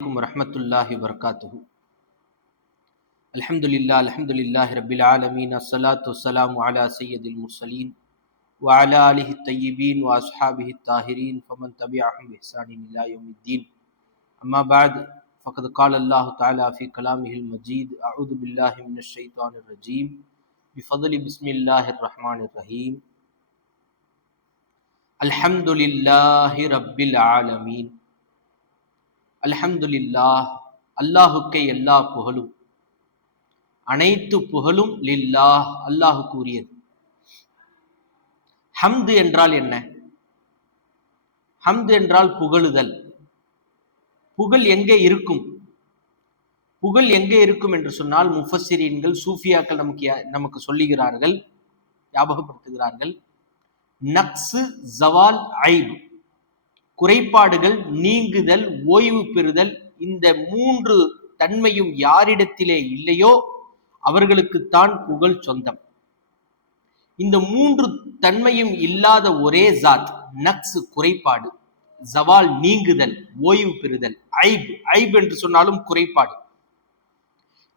வரஹ்மத்துல்லாஹி வபரகாத்துஹு. அல்ஹம்துலில்லாஹி ரப்பில் ஆலமீன். அஸ்ஸலாத்து வஸ்ஸலாமு அலா சய்யிதில் முர்ஸலீன் வ அலா ஆலிஹி தய்யிபீன் வ அஸ்ஹாபிஹி தாஹிரீன் ஃபமன் தபிஅஹும் பிஇஹ்சானின் இலா யௌமித்தீன். அம்மா பஅத் ஃபகத் கால அல்லாஹு தஆலா ஃபீ கலாமிஹில் மஜீத். அஊது பில்லாஹி மினஷ் ஷைத்தானிர் ரஜீம். பிஃபضل பிஸ்மில்லாஹிர் ரஹ்மானிர் ரஹீம். அல்ஹம்துலில்லாஹி ரப்பில் ஆலமீன். அல்ஹம்துலில்லாஹ், அல்லாஹுக்கே எல்லா புகழும். அனைத்து புகழும் லில்லாஹ், அல்லாஹுக்கு உரியது. ஹம்து என்றால் என்ன? ஹம்து என்றால் புகழுதல். புகழ் எங்கே இருக்கும்? புகழ் எங்கே இருக்கும் என்று சொன்னால் முஃபஸ்ஸிரீன்கள், சூஃபியாக்கள் நமக்கு சொல்லுகிறார்கள், ஞாபகப்படுத்துகிறார்கள். நக்ஸு, ஜவால், ஐப், குறைபாடுகள் நீங்குதல், ஓய்வு பெறுதல், இந்த மூன்று தன்மையும் யாரிடத்திலே இல்லையோ அவர்களுக்குத்தான் புகழ் சொந்தம். இந்த மூன்று தன்மையும் இல்லாத ஒரே ஜாத் நக்ஸ், குறைபாடு, ஜவால், நீங்குதல், ஓய்வு பெறுதல், ஐப், ஐப் என்று சொன்னாலும் குறைபாடு.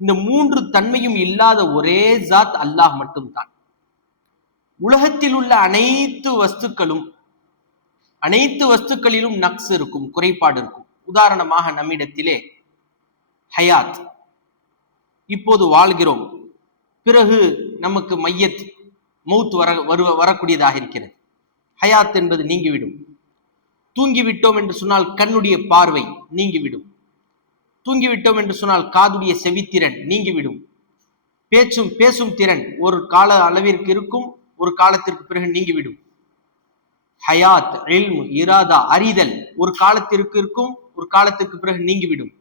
இந்த மூன்று தன்மையும் இல்லாத ஒரே ஜாத் அல்லாஹ் மட்டும்தான். உலகத்தில் உள்ள அனைத்து வஸ்துக்களிலும் நக்ஸ் இருக்கும், குறைபாடு இருக்கும். உதாரணமாக நம்மிடத்திலே ஹயாத், இப்போது வாழ்கிறோம், பிறகு நமக்கு மௌத் வரக்கூடியதாக இருக்கிறது. ஹயாத் என்பது நீங்கிவிடும். தூங்கிவிட்டோம் என்று சொன்னால் கண்ணுடைய பார்வை நீங்கிவிடும். தூங்கிவிட்டோம் என்று சொன்னால் காதுடைய செவித்திறன் நீங்கிவிடும். பேசும் திறன் ஒரு கால அளவிற்கு இருக்கும், ஒரு காலத்திற்கு பிறகு நீங்கிவிடும். ஹயாத், இல்ம், இராதா, அறிதல் ஒரு காலத்திற்கு இருக்கும், ஒரு காலத்திற்கு பிறகு நீங்கிவிடும்.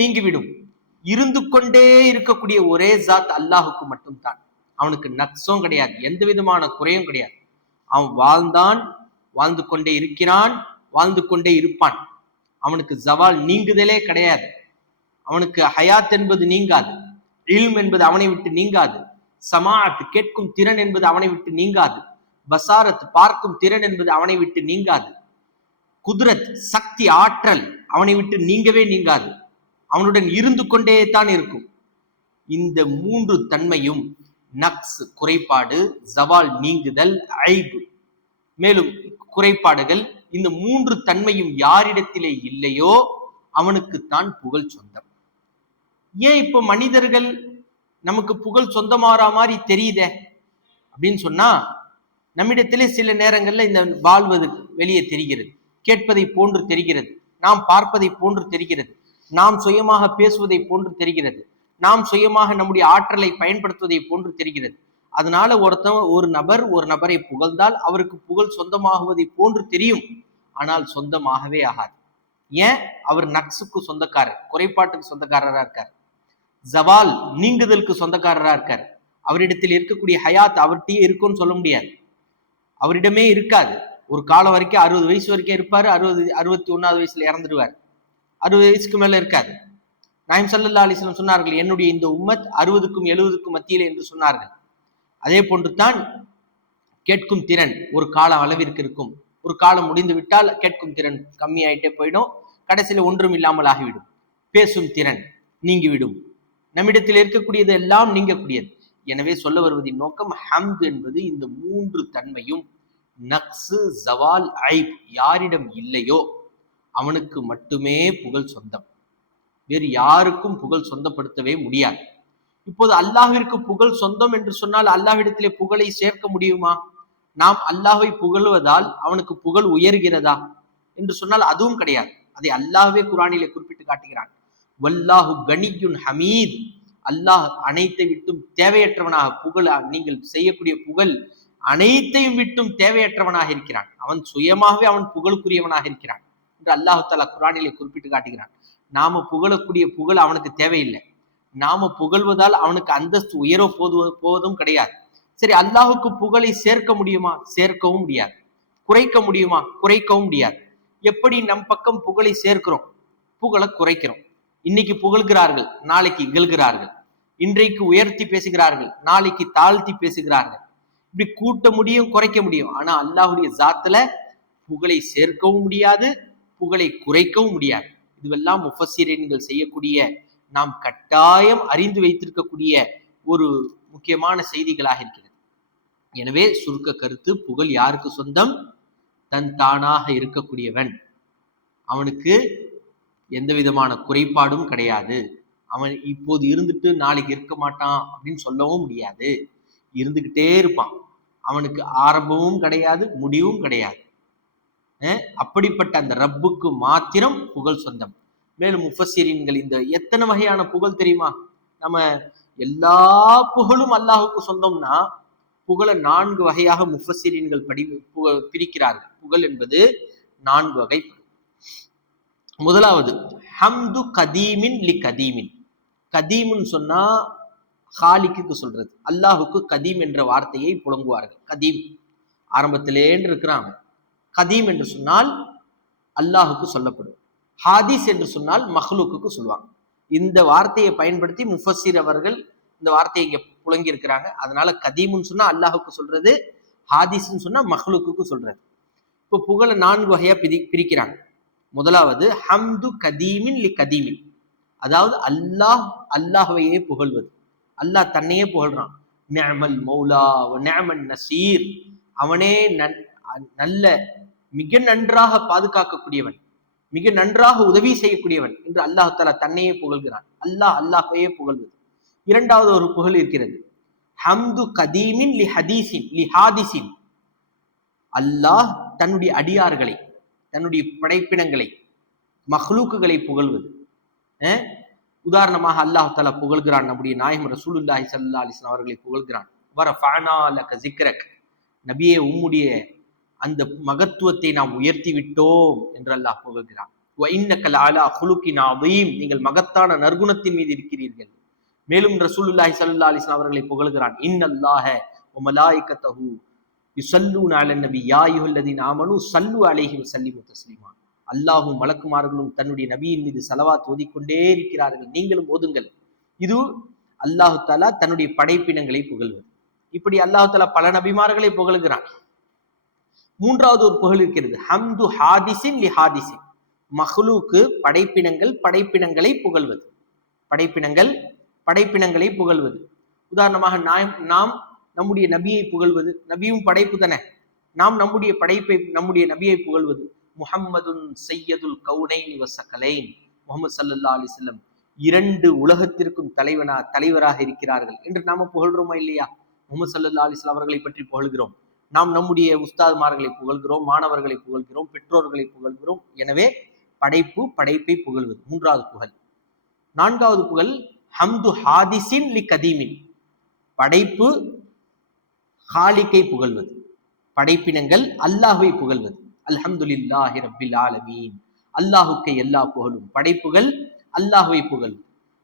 நீங்கிவிடும். இருந்து கொண்டே இருக்கக்கூடிய ஒரே ஜாத் அல்லாஹுக்கு மட்டும்தான். அவனுக்கு நக்ஸும் கிடையாது, எந்த விதமான குறையும் கிடையாது. அவன் வாழ்ந்தான், வாழ்ந்து கொண்டே இருக்கிறான், வாழ்ந்து கொண்டே இருப்பான். அவனுக்கு ஜவால், நீங்குதலே கிடையாது. அவனுக்கு ஹயாத் என்பது நீங்காது. இல்ம் என்பது அவனை விட்டு நீங்காது. சமாஅத், கேட்கும் திறன் என்பது அவனை விட்டு நீங்காது. பசாரத், பார்க்கும் திறன் என்பது அவனை விட்டு நீங்காது. குத்ரத், சக்தி, ஆற்றல் அவனை விட்டு நீங்கவே நீங்காது. அவனுடன் இருந்து கொண்டே தான் இருக்கும். இந்த மூன்று தன்மையும் நக்ஸ், குறைபாடு, ஜவால், நீங்குதல், ஐப், மேலும் குறைபாடுகள், இந்த மூன்று தன்மையும் யாரிடத்திலே இல்லையோ அவனுக்குத்தான் புகழ் சொந்தம். ஏன் இப்போ மனிதர்கள் நமக்கு புகழ் சொந்தமாற மாதிரி தெரியுதே அப்படின்னு சொன்னா, நம்மிடத்திலே சில நேரங்கள்ல இந்த வாழ்வது வெளியே தெரிகிறது, கேட்பதை போன்று தெரிகிறது, நாம் பார்ப்பதை போன்று தெரிகிறது, நாம் சுயமாக பேசுவதை போன்று தெரிகிறது, நாம் சுயமாக நம்முடைய ஆற்றலை பயன்படுத்துவதை போன்று தெரிகிறது. அதனால ஒரு நபரை புகழ்ந்தால் அவருக்கு புகழ் சொந்தமாகுவதை போன்று தெரியும். ஆனால் சொந்தமாகவே ஆகாது. ஏன்? அவர் நக்ஸுக்கு சொந்தக்காரர், குறைபாட்டுக்கு சொந்தக்காரரா இருக்கார். ஜவால், நீங்குதலுக்கு சொந்தக்காரரா இருக்கார். அவரிடத்தில் இருக்கக்கூடிய ஹயாத் அவர்கிட்டயே இருக்கும்னு சொல்ல முடியாது. அவரிடமே இருக்காது. ஒரு காலம் வரைக்கும் 60 வயசு வரைக்கும் இருப்பாரு, 61வது வயசுல இறந்துடுவார். 60 வயசுக்கு மேல இருக்காது. நாயகம் ஸல்லல்லாஹு அலைஹி வஸல்லம் சொன்னார்கள், என்னுடைய இந்த உம்மத் 60க்கும் 70க்கும் மத்தியிலே என்று சொன்னார்கள். அதே போன்று தான் கேட்கும் திறன் ஒரு கால அளவிற்கு இருக்கும். ஒரு காலம் முடிந்து விட்டால் கேட்கும் திறன் கம்மியாயிட்டே போயிடும், கடைசியில ஒன்றும் இல்லாமல் ஆகிவிடும். பேசும் திறன் நீங்கிவிடும். நம்மிடத்தில் இருக்கக்கூடியது எல்லாம் நீங்கக்கூடியது. எனவே சொல்ல வருவதின் நோக்கம், ஹம்து என்பது இந்த மூன்று தன்மையும் நக்ஸு, ஜவால், ஐப் யாரிடம் இல்லையோ அவனுக்கு மட்டுமே புகழ் சொந்தம். வேறு யாருக்கும் புகழ் சொந்தப்படுத்தவே முடியாது. இப்போது அல்லாஹ்விற்கு புகழ் சொந்தம் என்று சொன்னால் அல்லாஹ்விடத்திலே புகழை சேர்க்க முடியுமா? நாம் அல்லாஹ்வை புகழுவதால் அவனுக்கு புகழ் உயர்கிறதா என்று சொன்னால் அதுவும் கிடையாது. அதை அல்லாஹ்வே குர்ஆனிலே குறிப்பிட்டு காட்டுகிறான். வல்லாஹு கனியுன் ஹமீத். அல்லாஹ் அனைத்தை விட்டும் தேவையற்றவனாக, புகழ், நீங்கள் செய்யக்கூடிய புகழ் அனைத்தையும் விட்டும் தேவையற்றவனாக இருக்கிறான். அவன் சுயமாகவே அவன் புகழுக்குரியவனாக இருக்கிறான் என்று அல்லாஹு தஆலா குர்ஆனிலே குறிப்பிட்டு காட்டுகிறான். நாம புகழக்கூடிய புகழ் அவனுக்கு தேவையில்லை. நாம புகழ்வதால் அவனுக்கு அந்தஸ்து உயர போவதும் கிடையாது. சரி, அல்லாஹுக்கு புகழை சேர்க்க முடியுமா? சேர்க்கவும் முடியாது. குறைக்க முடியுமா? குறைக்கவும் முடியாது. எப்படி நம் பக்கம் புகழை சேர்க்கிறோம், புகழை குறைக்கிறோம். இன்னைக்கு புகழ்கிறார்கள், நாளைக்கு இகழ்கிறார்கள். இன்றைக்கு உயர்த்தி பேசுகிறார்கள், நாளைக்கு தாழ்த்தி பேசுகிறார்கள். இப்படி கூட்ட முடியும், குறைக்க முடியும். ஆனா அல்லாஹ்வுடைய ஜாத்துல புகழை சேர்க்கவும் முடியாது, புகழை குறைக்கவும் முடியாது. இதுவெல்லாம் முஃபஸ்ஸிரீன்கள் செய்யக்கூடிய, நாம் கட்டாயம் அறிந்து வைத்திருக்கக்கூடிய ஒரு முக்கியமான செய்திகளாக இருக்கிறது. எனவே சுருக்க கருத்து, புகழ் யாருக்கு சொந்தம்? தன் தானாக இருக்கக்கூடியவன். அவனுக்கு எந்த விதமான குறைபாடும் கிடையாது. அவன் இப்போது இருந்துட்டு நாளைக்கு இருக்க மாட்டான் அப்படின்னு சொல்லவும் முடியாது. இருந்துகிட்டே இருப்பான். அவனுக்கு ஆரம்பமும் கிடையாது, முடிவும் கிடையாது. அப்படிப்பட்ட அந்த ரப்புக்கு மாத்திரம் புகழ் சொந்தம். மேலும் முஃபஸ்ஸிரீன்கள் இந்த எத்தனை வகையான புகழ் தெரியுமா? நம்ம எல்லா புகழும் அல்லாஹுக்கு சொந்தம்னா புகழை 4 வகையாக முஃபஸ்ஸிரீன்கள் பிரிக்கிறார்கள். புகழ் என்பது 4 வகை. முதலாவது ஹம்து கதீமின் லி கதீமின். கதீம்னு சொன்னா ஹாலிக்கு சொல்றது. அல்லாஹுக்கு கதீம் என்ற வார்த்தையை புழங்குவார்கள். கதீம் ஆரம்பத்திலேன்னு இருக்கிறாங்க. கதீம் என்று சொன்னால் அல்லாஹுக்கு சொல்லப்படும். ஹாதிஸ் என்று சொன்னால் மஹ்லூக்கு சொல்லுவாங்க. இந்த வார்த்தையை பயன்படுத்தி முஃபஸ்ஸிர் அவர்கள் இந்த வார்த்தையை இங்க புழங்கி இருக்கிறாங்க. அதனால கதீம்னு சொன்னா அல்லாஹுக்கு சொல்றது, ஹாதிஸ்ன்னு சொன்னா மஹ்லூக்கு சொல்றது. இப்போ புகழ 4 வகையா பிரிக்கிறாங்க. முதலாவது ஹம்து கதீமின் லி கதீமின், அதாவது அல்லாஹ்வையே புகழ்வது. அல்லாஹ் தன்னையே புகழ்றான். நிஅமல் மௌலா வ நிஅமன் நசீர். அவனே நல்ல மிக நன்றாக பாதுகாக்கக்கூடியவன், மிக நன்றாக உதவி செய்யக்கூடியவன் என்று அல்லாஹ் தஆலா தன்னையே புகழ்கிறான். அல்லாஹ்வையே புகழ்வது. இரண்டாவது ஒரு புகழ் இருக்கிறது, ஹம்து கதீமின் லி ஹதீஸின் லி ஹாதிஸின். அல்லாஹ் தன்னுடைய அடியார்களை, தன்னுடைய படைப்பினங்களை, மஹ்லூக்குகளை புகழ்வது. உதாரணமாக அல்லாஹ் தஆலா புகழ்கிறான், நம்முடைய நாயகம் ரசூலுல்லாஹி ஸல்லல்லாஹு அலைஹி வஸல்லம் அவர்களை புகழ்கிறான். வரஃபஅனா லக ஸிக்ரக், நபியே உம்முடைய அந்த மகத்துவத்தை நாம் உயர்த்தி விட்டோம் என்று அல்லாஹ் புகழ்கிறான். வ இன்னக லஅலா குலுகின் அதீம், நீங்கள் மகத்தான நற்குணத்தின் மீது இருக்கிறீர்கள். மேலும் ரசூலுல்லாஹி ஸல்லல்லாஹு அலைஹி வஸல்லம் அவர்களை புகழ்கிறான். இன்னல்லாஹ வ மலாயிகத்தஹு யுஸல்லூன அலன் நபி யா அய்யுஹல்லதீன ஆமனூ ஸல்லு அலைஹி வஸல்லிமு தஸ்லீமா. அல்லாஹும் மலக்குமார்களும் தன்னுடைய நபியின் மீது ஸலவாத் ஓதிக்கொண்டே இருக்கிறார்கள், நீங்களும் ஓதுங்கள். இது அல்லாஹ் தஆலா தன்னுடைய படைப்பினங்களை புகழ்வது. இப்படி அல்லாஹ் தஆலா பல நபிமார்களை புகழ்கிறான். மூன்றாவது ஒரு புகழ் இருக்கிறது, ஹம்து ஹாதிஸின் லி ஹாதிஸின். மஹ்லூக்கு படைப்பினங்களை புகழ்வது. படைப்பினங்களை புகழ்வது. உதாரணமாக நாம் நம்முடைய நபியை புகழ்வது. நபியும் படைப்பு தானே. நாம் நம்முடைய நபியை புகழ்வது. முஹம்மதுன் சையதுல் கௌனைனி வ ஸகலைன், முஹம்மது ஸல்லல்லாஹு அலைஹி வஸல்லம் 2 உலகத்திற்கும் தலைவராக இருக்கிறார்கள் என்று நாம புகழ்றோமா இல்லையா? முஹம்மது ஸல்லல்லாஹு அலைஹி வஸல்லம் அவர்களை பற்றி புகழ்கிறோம். நாம் நம்முடைய உஸ்தாத்மார்களை புகழ்கிறோம், மாணவர்களை புகழ்கிறோம், பெற்றோர்களை புகழ்கிறோம். எனவே படைப்பை புகழ்வது மூன்றாவது புகழ். நான்காவது புகழ் ஹம்து ஹாதிஸின் லி கதீமின். படைப்பு ஹாலிக்கை புகழ்வது, படைப்பினங்கள் அல்லாஹ்வை புகழ்வது. அல்ஹம்துலில்லாஹி ரப்பில் ஆலமீன், அல்லாஹுக்கு எல்லா புகழும். படைப்புகள் அல்லாஹ்வை புகழ்வது.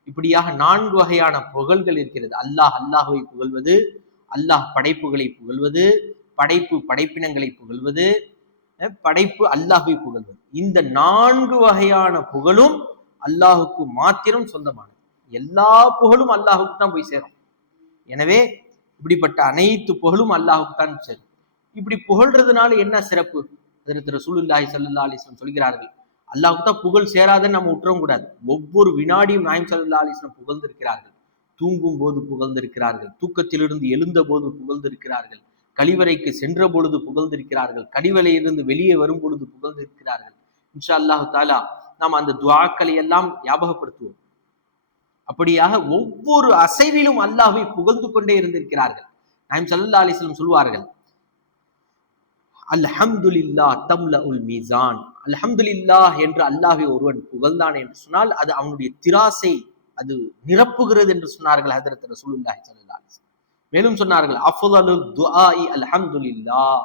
இப்படியாக 4 வகையான புகழ்கள் இருக்கிறது. அல்லாஹ்வை புகழ்வது, அல்லாஹ் படைப்புகளை புகழ்வது, படைப்பினங்களை புகழ்வது, படைப்பு அல்லாஹ்வை புகழ்வது. இந்த 4 வகையான புகழும் அல்லாஹுக்கு மாத்திரம் சொந்தமானது. எல்லா புகழும் அல்லாஹுக்கு தான் போய் சேரும். எனவே இப்படிப்பட்ட அனைத்து புகழும் அல்லாஹுக்கு தான் சேரும். இப்படி புகழ்றதுனால என்ன சிறப்பு? ஹஜ்ரத் ரசூலுல்லாஹி ஸல்லல்லாஹு அலைஹி வஸல்லம் சொல்கிறார்கள், அல்லாஹுக்கு தான் புகழ் சேராதன்னு நம்ம விட்டுறவும் கூடாது. ஒவ்வொரு வினாடியும் நாயகம் ஸல்லல்லாஹு அலைஹி வஸல்லம் புகழ்ந்திருக்கிறார்கள். தூங்கும் போது புகழ்ந்திருக்கிறார்கள், தூக்கத்திலிருந்து எழுந்த போது புகழ்ந்திருக்கிறார்கள், கழிவறைக்கு சென்ற பொழுது புகழ்ந்திருக்கிறார்கள், கழிவறையிலிருந்து வெளியே வரும் பொழுது புகழ்ந்திருக்கிறார்கள். இன்ஷா அல்லாஹு தஆலா நாம் அந்த துஆக்களை எல்லாம் ஞாபகப்படுத்துவோம். அப்படியாக ஒவ்வொரு அசைவிலும் அல்லாஹ்வை புகழ்ந்து கொண்டே இருந்திருக்கிறார்கள். நாயகம் ஸல்லல்லாஹு அலைஹி வஸல்லம் சொல்வார்கள், அல்ஹம்துலில்லாஹ் தம்லஉல் மீசான். அல்ஹம்துலில்லாஹ் என்று அல்லாஹ்வை ஒருவன் புகழ்ந்தான் என்று சொன்னால் அது அவனுடைய திராசை அது நிரப்புகிறது என்று சொன்னார்கள் ஹஜ்ரத் ரசூலுல்லாஹி ஸல்லல்லாஹு அலைஹி வஸல்லம். மேலும் சொன்னார்கள், அஃதலு துஆஇ அல்ஹம்துலில்லாஹ்.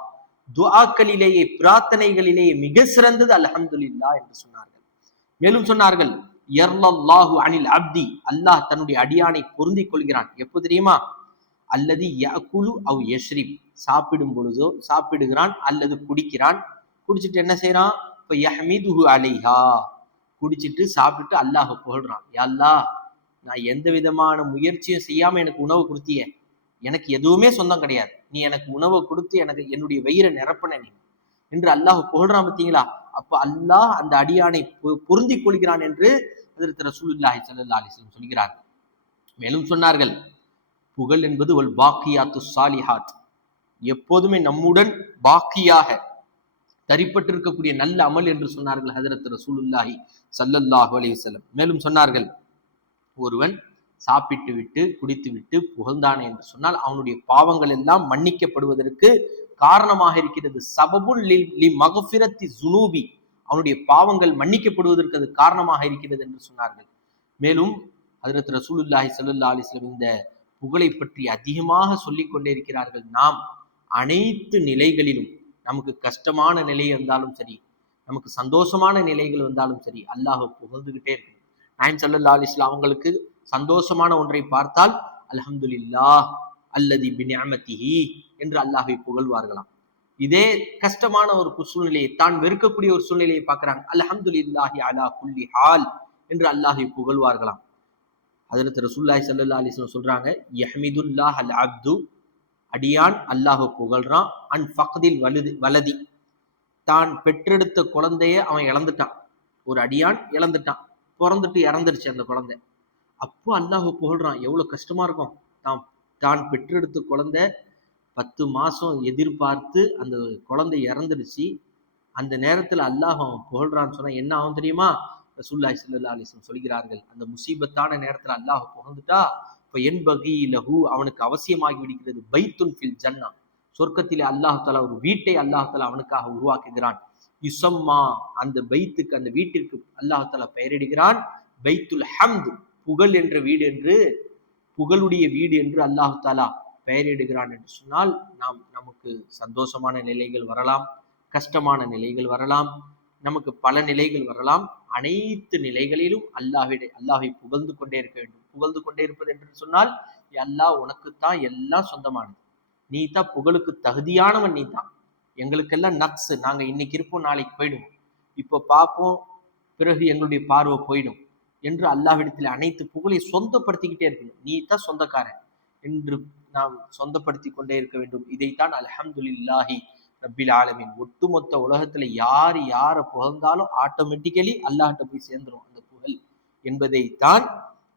துஆக்களிலேயே, பிரார்த்தனைகளிலேயே மிக சிறந்தது அல்ஹம்துலில்லாஹ் என்று சொன்னார்கள். மேலும் சொன்னார்கள், யர்லல்லாஹு அனில் அப்தி. அல்லாஹ் தன்னுடைய அடியானை பொருந்திக் கொள்கிறான். எப்போ தெரியுமா? அல்லது யஅகுலு அவ் யஷ்ரிப். சாப்பிடும் பொழுதோ சாப்பிடுகிறான் அல்லது குடிக்கிறான். குடிச்சிட்டு என்ன செய்யறான்? இப்ப யஹ்மிதுஹு அலைஹா. குடிச்சிட்டு சாப்பிட்டு அல்லாஹ் புகழ்றான். யா அல்லாஹ், நான் எந்த விதமான முயற்சியும் செய்யாம எனக்கு உணவு கொடுத்திய, எனக்கு எதுவுமே சொந்தம் கிடையாது, நீ எனக்கு உணவை கொடுத்து எனக்கு என்னுடைய வயிறை நிரப்பின நீ என்று அல்லாஹ் புகழ்றான். பார்த்தீங்களா? அப்ப அல்லாஹ் அந்த அடியானை பொருந்தி கொள்கிறான் என்று ஹஜ்ரத் ரசூலுல்லாஹி ஸல்லல்லாஹு அலைஹி வஸல்லம் சொல்கிறார். மேலும் சொன்னார்கள், புகழ் என்பது வல் பாக்கியாத்து சாலிஹாத், எப்போதுமே நம்முடன் பாக்கியாக தரிப்பட்டிருக்கக்கூடிய நல்ல அமல் என்று சொன்னார்கள் ஹஜ்ரத் ரசூலுல்லாஹி ஸல்லல்லாஹு அலைஹி வஸல்லம். மேலும் சொன்னார்கள், ஒருவன் சாப்பிட்டு விட்டு குடித்து விட்டு புகழ்ந்தானே என்று சொன்னால் அவனுடைய பாவங்கள் எல்லாம் மன்னிக்கப்படுவதற்கு காரணமாக இருக்கிறது. சபபுல் லி மக்ஃபிரத்தி ஸுனூபி, அவனுடைய பாவங்கள் மன்னிக்கப்படுவதற்கு அது காரணமாக இருக்கிறது என்று சொன்னார்கள். மேலும் ஹஜ்ரத் ரசூலுல்லாஹி ஸல்லல்லாஹு அலைஹி வஸல்லம் இந்த புகழை பற்றி அதிகமாக சொல்லிக் கொண்டே இருக்கிறார்கள். நாம் அனைத்து நிலைகளிலும், நமக்கு கஷ்டமான நிலை இருந்தாலும் சரி, நமக்கு சந்தோஷமான நிலைகள் வந்தாலும் சரி, அல்லாஹ் புகழ்ந்துகிட்டே இருக்கு. நாயகம் ஸல்லல்லாஹு அலைஹி வஸல்லம் அவங்களுக்கு சந்தோஷமான ஒன்றை பார்த்தால் அல்ஹம்துலில்லாஹ் அல்லதி பிநிஅமதிஹி என்று அல்லாஹ்வை புகழ்வார்களாம். இதே கஷ்டமான ஒரு சூழ்நிலையை, தான் வெறுக்கக்கூடிய ஒரு சூழ்நிலையை பார்க்கிறாங்க, அல்ஹம்துலில்லாஹி அலா குல்லி ஹால் என்று அல்லாஹ்வை புகழ்வார்களாம். ஹஜ்ரத் ரசூலுல்லாஹி ஸல்லல்லாஹு அலைஹி வஸல்லம் சொல்றாங்க, யஹ்மிதுல்லாஹ் அல் அப்து, அடியான் அல்லாஹ் புகழ்றான், அன் ஃபக்தில் வலதி, தான் பெற்றெடுத்த குழந்தைய அவன் இழந்துட்டான். ஒரு அடியான் இழந்துட்டான், பிறந்துட்டு இறந்துருச்சு அந்த குழந்தை. அப்போ அல்லாஹ் புகழ்றான். எவ்வளவு கஷ்டமா இருக்கும். தான் பெற்றெடுத்த குழந்தை 10 மாசம் எதிர்பார்த்து அந்த குழந்தை இறந்துடுச்சு. அந்த நேரத்துல அல்லாஹ் அவன் புகழ்றான்னு சொன்னா என்ன ஆகும் தெரியுமா? ரசூலுல்லாஹி ஸல்லல்லாஹு அலைஹி வஸல்லம் சொல்கிறார்கள், அந்த முசீபத்தான நேரத்துல அல்லாஹ் புகழ்ந்துட்டா ஃபயன்பகி லஹு, அவனுக்கு அவசியமாகி விடுகிறது பைத்துன் ஃபில் ஜன்னா, சொர்க்கத்திலே அல்லாஹ் தஆலா ஒரு வீட்டை அல்லாஹ் தஆலா அவனுக்காக உருவாக்குகிறான். யுசம்மா, அந்த பைத்துக்கு, அந்த வீட்டிற்கு அல்லாஹ் தஆலா பெயரிடுகிறான் பைத்துல் ஹம்த், புகழ் என்ற வீடு என்று, புகழுடைய வீடு என்று அல்லாஹ் தஆலா பெயரிடுகிறான் என்று சொன்னால், நமக்கு சந்தோஷமான நிலைகள் வரலாம், கஷ்டமான நிலைகள் வரலாம், நமக்கு பல நிலைகள் வரலாம். அனைத்து நிலைகளிலும் அல்லாஹை புகழ்ந்து கொண்டே இருக்க வேண்டும். புகழ்ந்து கொண்டே இருப்பது என்று சொன்னால், அல்லாஹ் உனக்குத்தான் எல்லாம் சொந்தமானது, நீ தான் புகழுக்கு தகுதியானவன், நீ தான். எங்களுக்கெல்லாம் நக்ஸ், நாங்க இன்னைக்கு இருப்போம், நாளைக்கு போயிடுவோம், இப்போ பார்ப்போம், பிறகு எங்களுடைய பார்வை போயிடும் என்று அல்லாஹ்விடத்தில் அனைத்து புகழை சொந்தப்படுத்திக்கிட்டே இருக்கணும். நீ தான் சொந்தக்காரன் என்று நாம் சொந்தப்படுத்தி கொண்டே இருக்க வேண்டும். இதைத்தான் அல்ஹம்துலில்லாஹி ரப்பில் ஆலமீன், ஒட்டுமொத்த உலகத்துல யாரை புகழ்ந்தாலும் ஆட்டோமேட்டிக்கலி அல்லாஹ்ட்ட போய் சேர்ந்துரும் அந்த புகழ் என்பதைத்தான்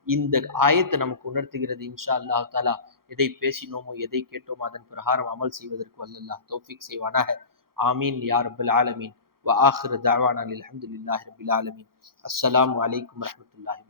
இந்த ஆயத்தை நமக்கு உணர்த்துகிறது. இன்ஷா அல்லாஹ் தஆலா எதை பேசினோமோ, எதை கேட்டோமோ அதன் பிரகாரம் அமல் செய்வதற்கு வல்லல்லாஹ் தௌஃபீக் செய்வானாக. ஆமீன் யா ரப்பல் ஆலமீன். வ ஆகிரு தஅவானா அல்ஹம்துலில்லாஹி ரப்பில் ஆலமீன். அஸ்ஸலாமு அலைக்கும் வரஹ்மத்துல்லாஹி.